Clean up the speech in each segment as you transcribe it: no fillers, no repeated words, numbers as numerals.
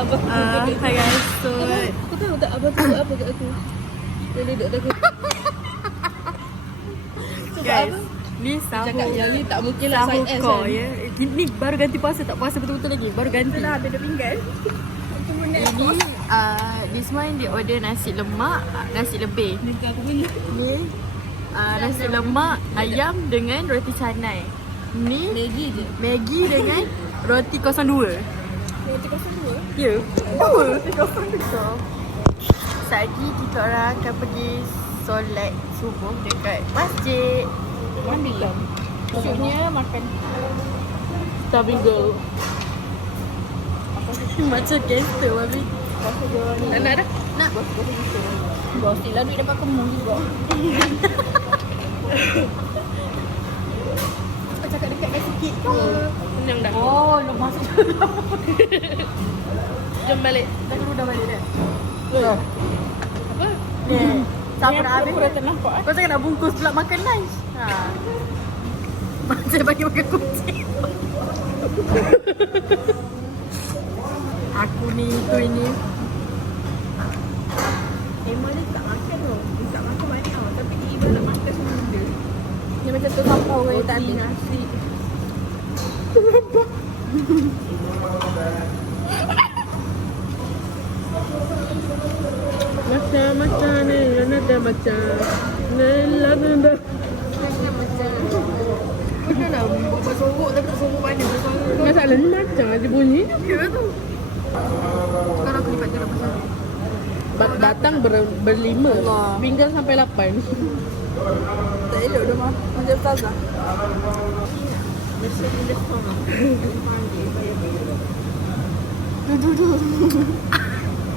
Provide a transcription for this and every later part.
Hi guys, so Kau tahu tak abang tu apa kat aku? Dia duduk kat aku. guys, ni Cakap sahur. yang ni tak mungkin lah Sahur side S kau kan. ya. Ni baru ganti puasa, tak puasa betul-betul lagi. Baru ganti. Dah ada pinggan. Ini this one dia order nasi lemak, nasi lebih. Ni aku punya. Ni nasi lemak ayam dengan roti canai. Ni Maggi je. Maggi dengan roti 02. Roti 02. Ya. Roti 02. Lagi kita orang akan pergi solat subuh dekat masjid. Ambil lah. Maksudnya makan. Starving girl. Macam gangster babi. Nak dah? Nak. Gosip lah duit dapat kemu juga. Kau cakap dekat sikit ke? Kenyang dah. Oh, lepas tu. Jom balik. Dah dulu dah balik dah. Apa? Ni. Siapa dah habis? Aku dah ternampak Kau jangan nak bungkus pula makan lunch. Macam bagi makan kucing. Aku ni, itu ini. Memang dia tak makan tau. Dia tak makan banyak tau. Tapi dia ibu nak makan semua benda. Dia macam tu sampah orang yang tak habis. Nasi. Macam ni, ada macam. Nela nela. Bukan nak buat sorok tapi tak sorok mana. Masalah ni macam aja bunyi. Ya tu. Sekarang aku lipat jalan pasal ni. Datang berlima. Allah. Pinggan sampai 8. Tak elok dah mah. Macam Ustazah.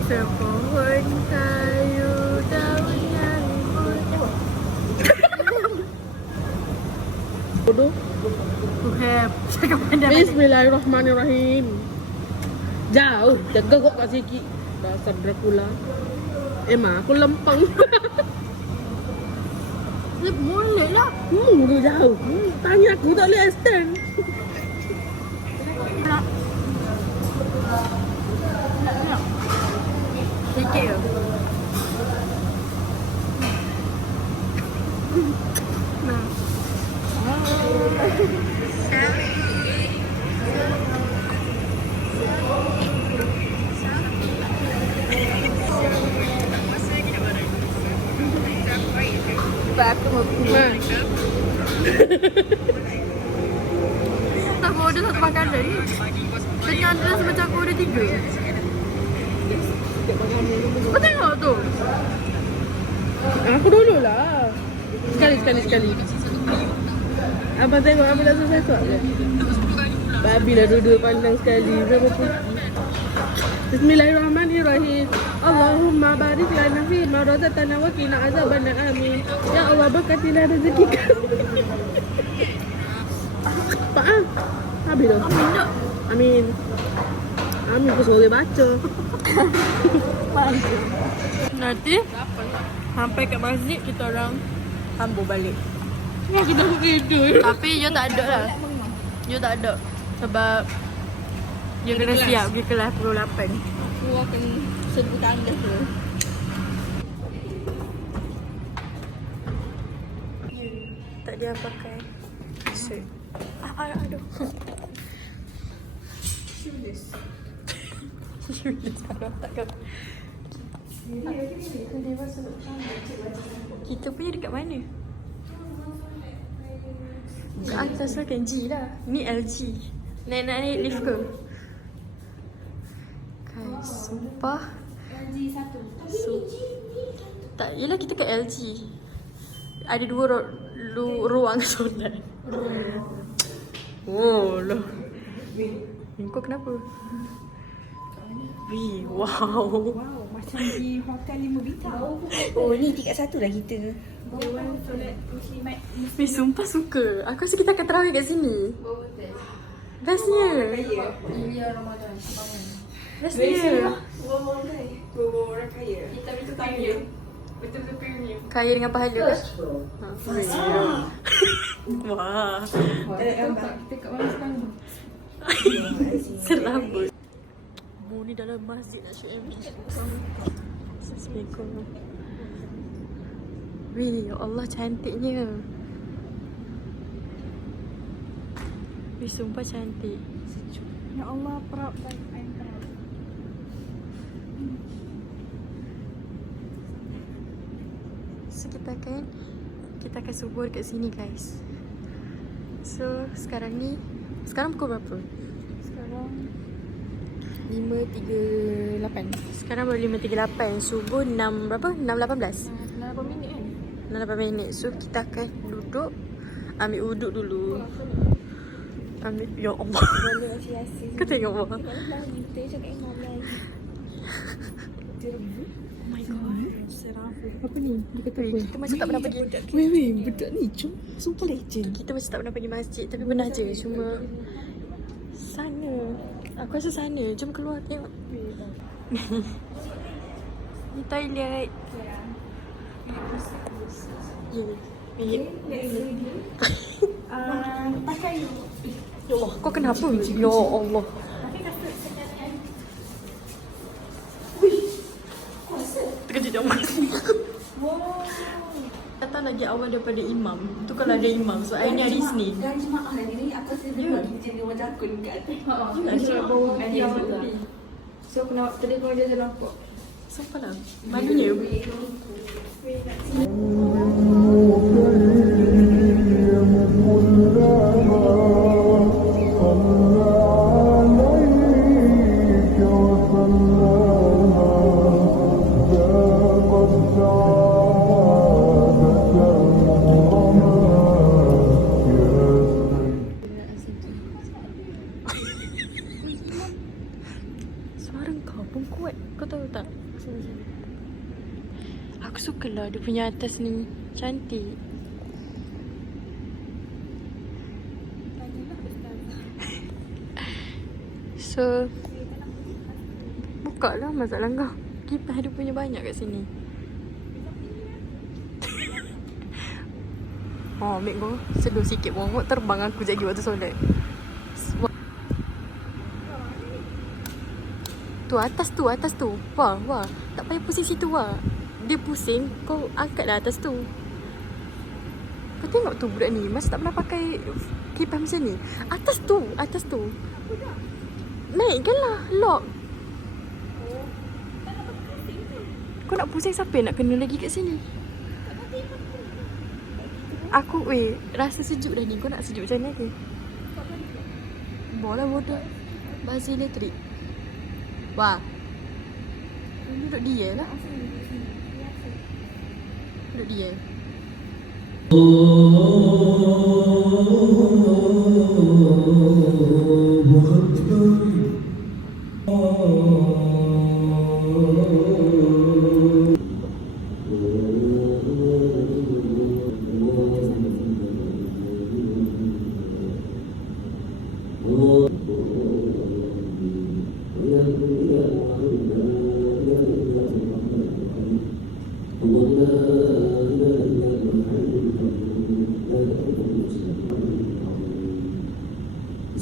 Sepohon kayu daunnya rimbun. Bodoh. Tuhab. Cakap pandai. Bismillahirrahmanirrahim. Jauh, jaga kok kat sikit. Dasar Dracula. Emang aku lempeng. Boleh lah. Dia jauh. Tanya aku tak boleh extend. Nak. Sikit ke? Nah. Sebab aku mau Nah, Aku order satu makanan ni. Kenyang tu rasa macam aku order 3. Kau tengok tu. aku dulu lah. Sekali. Abang tengok Abang dah selesai suap je. Babi dah duduk pandang sekali. Berapa pun. Bismillahirrahmanirrahim. Allahumma barik lana fi ma razaqtana wa qina azabannar amin. Ya Allah berkatilah rezeki kami. Pak habis dah. Amin tak? Amin. Amin pun sore baca. Nanti sampai kat masjid kita orang sambung balik. Aku dah tidur. Tapi you tak ada lah. You tak ada. Sebab you kena kelas. siap pergi kelas pukul 8. Aku akan serbu tandas tu. Tak dia pakai shirt. Aduh. Shoeless. Kalau takkan. Kita punya dekat mana? Kat atas lah kan G lah. Ni LG. Naik lift ke? Guys, sumpah. LG 1. Tak, yelah kita kat LG. Ada dua ruang solat. Oh lah. Kau kenapa? Wih, wow. Wow, macam di hotel 5 bintang. Oh, ni tingkat 1 lah kita. Dewan solat muslimat. Wih, sumpah suka. Aku rasa kita akan terawih kat sini. Bestnya. Mulia Ramadan. Bestnya. Bawa orang kaya. Kita betul kaya. Betul-betul premium. Kaya dengan pahala. Wah. Kita kat mana sekarang? Serabut. Mu ni dalam masjid nak shoot MV. Assalamualaikum. Wih, ya Allah cantiknya. Wih, sumpah cantik. Ya Allah, proud dan I'm proud. So kita akan subuh kat sini guys. So sekarang pukul berapa? Sekarang 5.38. Sekarang baru 5.38. Subuh 6 berapa? 6.18. 8 minit kan? 8 minit. So kita akan duduk, ambil wuduk dulu. Ambil, ya Allah. Boleh macam biasa. Kau tengok apa? Tengok lagi, kita cakap Imam lagi. Oh my god. Apa ni? Dia kata apa? Kita macam tak pernah pergi. Weh, budak ni sumpah legend. Kita macam tak pernah pergi masjid. Tapi pernah je. Cuma sana. Aku rasa sana. Jom keluar tengok. Ni toilet. Ya. Pakai Ya Allah, kau kenapa? Ya Allah. Terkejut jauh masih. Kata lagi awal daripada imam. Tu kalau ada imam. So hari ni hari Isnin. dan jemaah ni aku rasa dia jadi macam aku dekat atas. Ada bawah Yang so aku nak tadi kau dia nampak. Sumpah lah. Malunya. Suara kau pun kuat. Kau tahu tak? Aku suka lah dia punya atas ni. Cantik. So buka lah masalah kau. Kipas dia punya banyak kat sini. Oh, ambil kau. Seduh sikit pun. Terbang aku jadi waktu solat. Tu, atas tu. Wah. Tak payah pusing situ wah. Dia pusing, kau angkatlah atas tu. Kau tengok tu budak ni. Masa tak pernah pakai kipas macam ni. Atas tu. Naikkanlah. Lock. Kau nak pusing siapa yang nak kena lagi kat sini? Aku, rasa sejuk dah ni. Kau nak sejuk macam mana ke? Bola bodoh. Bazir elektrik. Wah. Duduk dia lah. Duduk dia.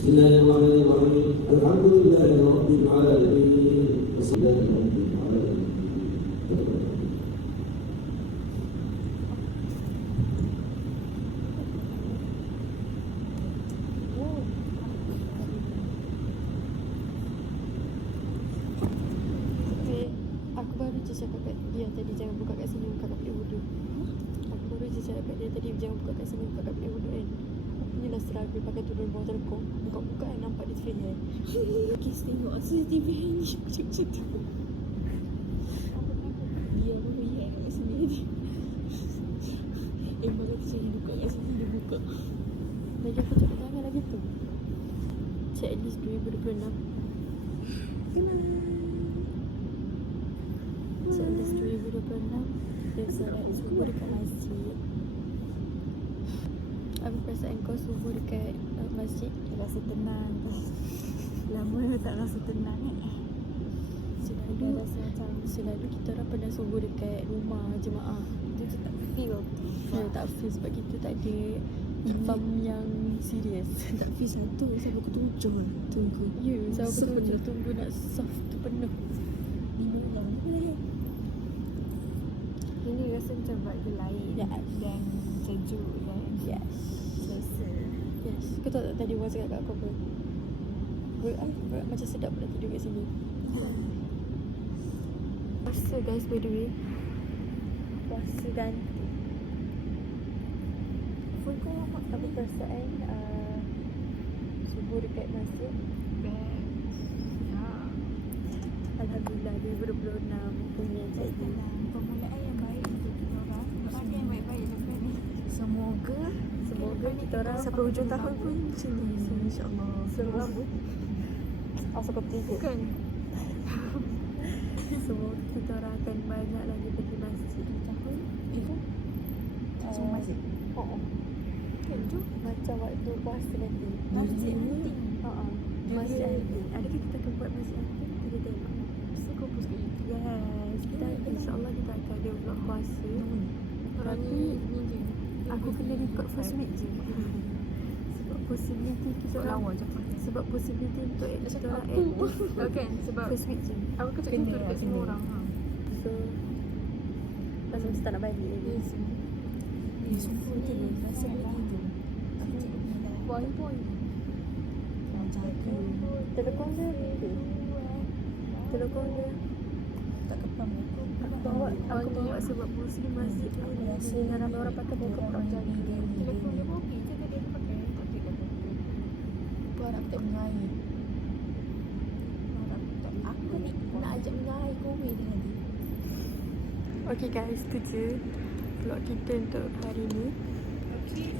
بسم الله الرحمن الرحيم الحمد لله رب العالمين والصلاة رب العالمين Aku baru je cakap kat dia tadi jangan buka kat sini, buka kat bilik wuduk. Aku baru je cakap kat dia tadi jangan buka kat sini, buka kat bilik wuduk kan. Inilah struggle pakai tudung bawah terkong. Buka-buka kan nampak dia face hair. Kes tengok CCTV ni macam tu. Dia pun react kat sini ni. Emang kata saya buka kat sini, dia buka. Lagi aku cakap jangan lagi tu. Check at least 2026. Check at least 2026. Dia solat subuh dekat masjid. Apa perasaan kau subuh dekat masjid? Rasa tenang. Lama tak rasa tenang Selalu kita orang pernah subuh dekat rumah jemaah. Dia tak feel. Tak feel sebab kita tak ada Imam yang serius. Tak fee 1 sampai pukul 7 lah. Tunggu. Ya, sampai Soft betul penuh. tunggu nak soft tu penuh. Minum lah. Ini rasa macam vibe lain. Yes. Dan sejuk dan Yes. selesa. Yes. Kau tahu tak tadi Wan cakap kat aku apa? Macam sedap pula tidur kat sini. Puasa guys, by the way. Puasa ganti. Full kau lama Apa perasaan subuh dekat masjid? best. Ya. Alhamdulillah 2026 punya jadi. Permulaan yang baik untuk kita orang. Ada yang baik-baik lepas ni. Semoga kita orang sampai hujung tahun pun macam ni. InsyaAllah. Semoga asal kau tiga. Bukan. Semoga kita orang akan banyak lagi pergi masjid. Tahun itu langsung masjid. Oh. Kan tu? Macam waktu puasa nanti. Masjid nanti. Masjid nanti. Adakah kita akan buat masjid nanti? Kita tengok. Mesti kau post kat YouTube. Yes. Kita insyaAllah kita akan ada vlog puasa. Orang Tapi ni je. aku kena record first week je. Sebab possibility kita orang. Lawa je. Sebab possibility untuk kita orang Kan sebab first week je. aku kecak itu dekat semua orang. So masa mesti tak nak balik lagi. Sumpah je ni. Rasa boleh tidur. Boy. Telekong dia okay. Telekong dia Tak kepam aku. Aku bawa sebab muslim masjid ni dengan ramai orang pakai bokap tak jaga. Telefon dia Bobby je tadi aku pakai. Tak kira Bobby. Buat aku tak mengair. Aku ni nak ajak mengair kowe dia nanti. Okay guys, tu je vlog kita untuk hari ni. Okay.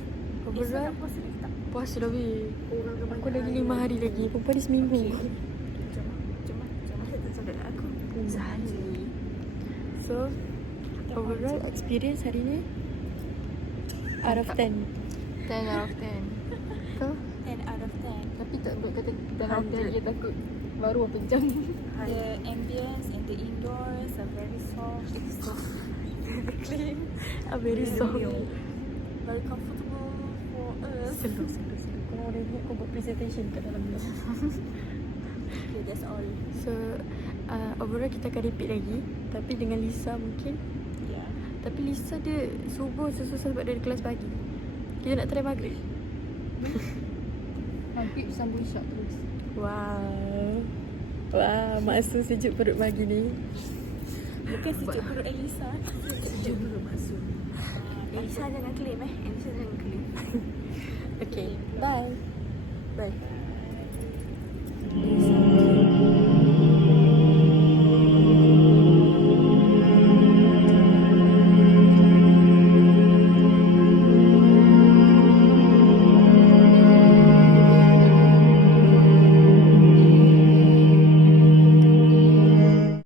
Overall puasa ni tak? puasa dah weh. Aku lagi 5 hari lagi. Perempuan ni seminggu. Cuma tak cakap kat aku. Sehari. So overall experience hari ni out of 10. 10 out of 10. Kau? 10 out of 10. Tapi tak boleh kata dalam 100. dia takut baru apa jam. The ambience and the indoors are very soft. Clean. Very soft. Very comfortable for us. Slow. Korang ada ingat kau buat presentation kat dalam ni. Okay, that's all. So overall kita akan repeat lagi. Tapi dengan Lisa mungkin. Yeah. Tapi Lisa dia subuh susah sebab dia ada kelas pagi. Kita nak try maghrib. Maghrib sambung isyak terus. Wow. Wah, maksud sejuk perut pagi ni. Bukan sejuk perut Elisa. Sejuk perut maksud. Elisa jangan claim Elisa jangan claim. Okay, bye. Bye.